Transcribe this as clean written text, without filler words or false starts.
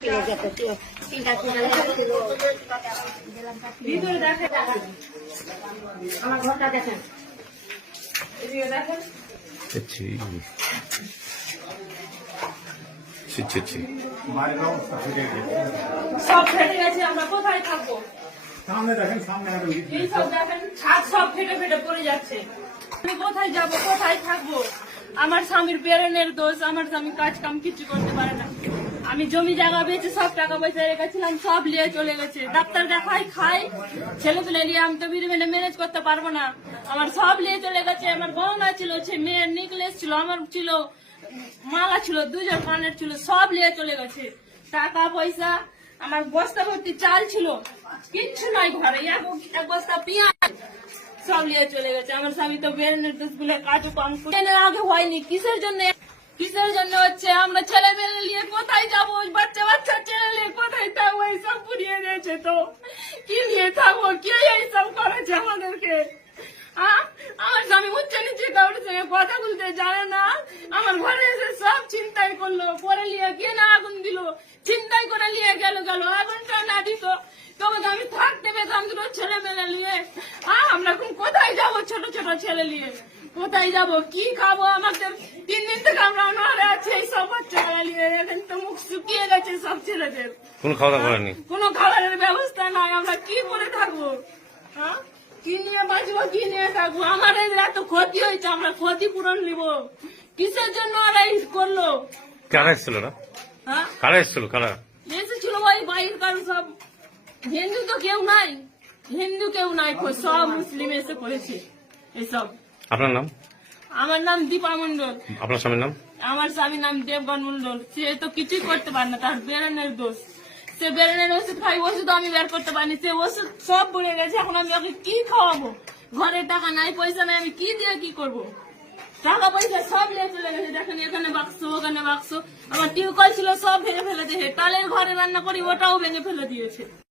আমার ঘরটা দেখেন, সব ফেটে গেছে। আমরা কোথায় থাকবো? সামনে দেখেন, সামনে এই সব দেখেন, ছাদ সব ফেটে ফেটে পড়ে যাচ্ছে। আমি কোথায় যাব, কোথায় থাকবো? আমার স্বামীর পেরেনের দোষ। আমার স্বামী কাজ কাম কিছু করতে পারে না। আমি জমি জায়গা বেঁচে সব টাকা পয়সা রেখেছিলাম, সব নিয়ে চলে গেছে। ডাক্তার দেখাই খাই, ছেলে পেলে নিয়ে আমি তো বিড়ি মেনে ম্যানেজ করতে পারবো না। আমার সব নিয়ে চলে গেছে। আমার গহনা ছিল, মেয়ের নেকলেস ছিল, আমার ছিল মালা ছিল, 2 জোড় কানের ছিল, সব নিয়ে চলে গেছে। টাকা পয়সা, আমার বস্তা ভর্তি চাল ছিল, কিচ্ছু নাই ঘরে। এক বস্তা পেঁয়াজ সব নিয়ে চলে গেছে। আমার স্বামী তো বেরেনের দোষ বলে কাজও কম আগে হয়নি। কিসের জন্য হচ্ছে? আমরা ছেলে মেয়ে নিয়ে কোথায় যাবো? বাচ্চা ছেলে নিয়ে কোথায় থাকবো? এইসব পুড়িয়ে দিয়েছে। তো কি নিয়ে থাকবো? কে এইসব করেছে আমাদেরকে? আমার স্বামী উচ্চ নিচে কাউরের সঙ্গে কথা বলতে জানে না। আমার ঘরে এসে সব চিন্তাই করলো, পরে নিয়ে গিয়ে না আগুন দিল, চিন্তাই করে নিয়ে গেল। আগুনটা না দিত তবে আমি থাকতে পেতাম দুটো ছেলে মেলে নিয়ে। আমরা এখন কোথায় যাবো? ছোট ছোট ছেলে নিয়ে কোথায় যাব? কি খাবো? আমাদের 3 দিন থেকে আমরা অনাহারে আছি। এই সব বাচ্চারা নিয়ে এখন তো মুখ শুকিয়ে গেছে সব ছেলেদের। কোনো খাওয়া দাওয়া করেনি, কোনো খাবারের ব্যবস্থা নাই। আমরা কি করে থাকবো? কি নিয়ে বাঁচবো, কি নিয়ে থাকবো? আমাদের এত ক্ষতি হয়েছে, আমরা ক্ষতিপূরণ নিব। কিসের জন্য ওরা করলো? কারা এসেছিল? কারা এসেছিল? কারা এসেছিল? ওই বাইরের কারণ সব। হিন্দু তো কেউ নাই, সব মুসলিম এসে করেছে এইসব। আপনার নাম? আমার নাম দীপা মন্ডল। আপনার স্বামীর নাম? আমার স্বামীর নাম দেবগণ মন্ডল। সে তো কিছুই করতে পারে না, তার বেরেনের দোষ। সে বেরেনের ওষুধ খাই, ওষুধ আমি বের করতে পারিনি। সে ওষুধ সব বলে গেছে। এখন আমি ওকে কি খাওয়াবো? ঘরে টাকা নাই, পয়সা নাই, আমি কি দিয়ে কি করবো? টাকা পয়সা সব নিয়ে চলে গেছে। দেখেন, এখানে বাক্স, ওখানে বাক্স। আমার টিউবকল ছিল, সব ভেঙে ফেলে দিয়েছে। টালের ঘরে রান্না করি, ওটাও ভেঙে ফেলে দিয়েছে।